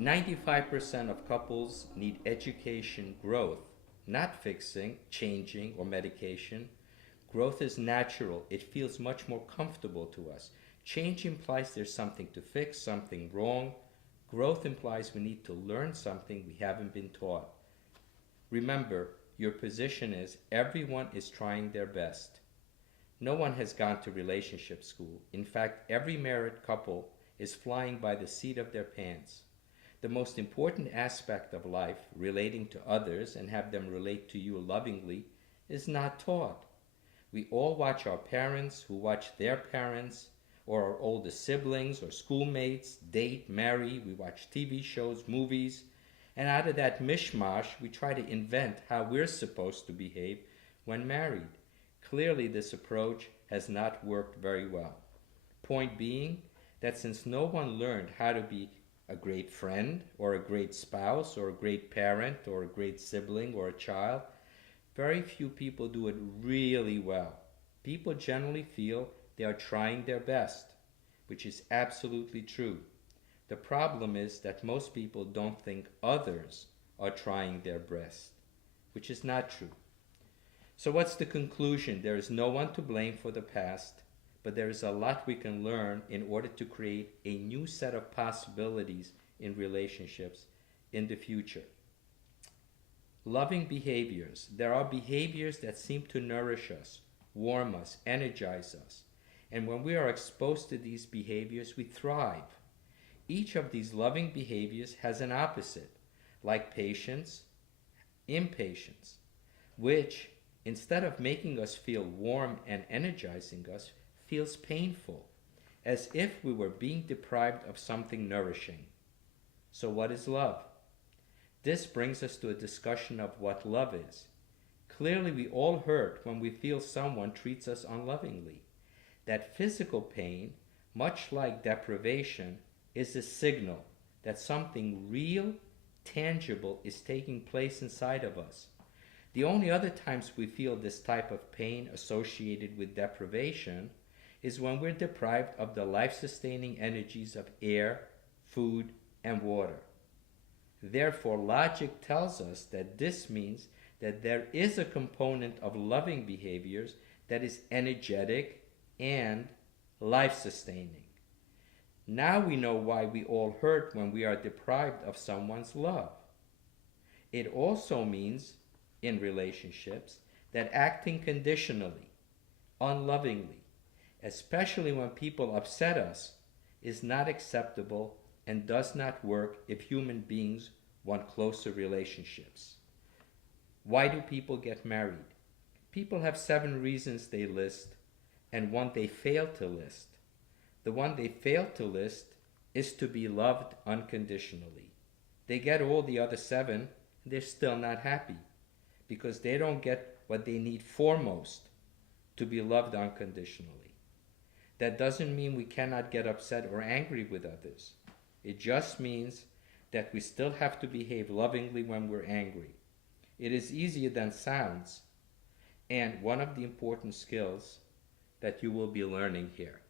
95% of couples need education growth, not fixing, changing, or medication. Growth is natural. It feels much more comfortable to us. Change implies there's something to fix, something wrong. Growth implies we need to learn something we haven't been taught. Remember, your position is everyone is trying their best. No one has gone to relationship school. In fact, every married couple is flying by the seat of their pants. The most important aspect of life, relating to others and have them relate to you lovingly, is not taught. We all watch our parents who watch their parents, or our older siblings or schoolmates date, marry. We watch TV shows, movies, and out of that mishmash, we try to invent how we're supposed to behave when married. Clearly, this approach has not worked very well. Point being that since no one learned how to be a great friend, or a great spouse, or a great parent, or a great sibling, or a child, very few people do it really well. People generally feel they are trying their best, which is absolutely true. The problem is that most people don't think others are trying their best, which is not true. So what's the conclusion? There is no one to blame for the past, but there is a lot we can learn in order to create a new set of possibilities in relationships in the future. Loving behaviors. There are behaviors that seem to nourish us, warm us, energize us. And when we are exposed to these behaviors, we thrive. Each of these loving behaviors has an opposite, like patience, impatience, which, instead of making us feel warm and energizing us, feels painful, as if we were being deprived of something nourishing. So what is love? This brings us to a discussion of what love is. Clearly, we all hurt when we feel someone treats us unlovingly. That physical pain, much like deprivation, is a signal that something real, tangible is taking place inside of us. The only other times we feel this type of pain associated with deprivation is when we're deprived of the life-sustaining energies of air, food, and water. Therefore, logic tells us that this means that there is a component of loving behaviors that is energetic and life-sustaining. Now we know why we all hurt when we are deprived of someone's love. It also means, in relationships, that acting conditionally, unlovingly, especially when people upset us, is not acceptable and does not work if human beings want closer relationships. Why do people get married? People have 7 reasons they list and one they fail to list. The one they fail to list is to be loved unconditionally. They get all the other 7, they're still not happy because they don't get what they need foremost, to be loved unconditionally. That doesn't mean we cannot get upset or angry with others. It just means that we still have to behave lovingly when we're angry. It is easier than sounds, and one of the important skills that you will be learning here.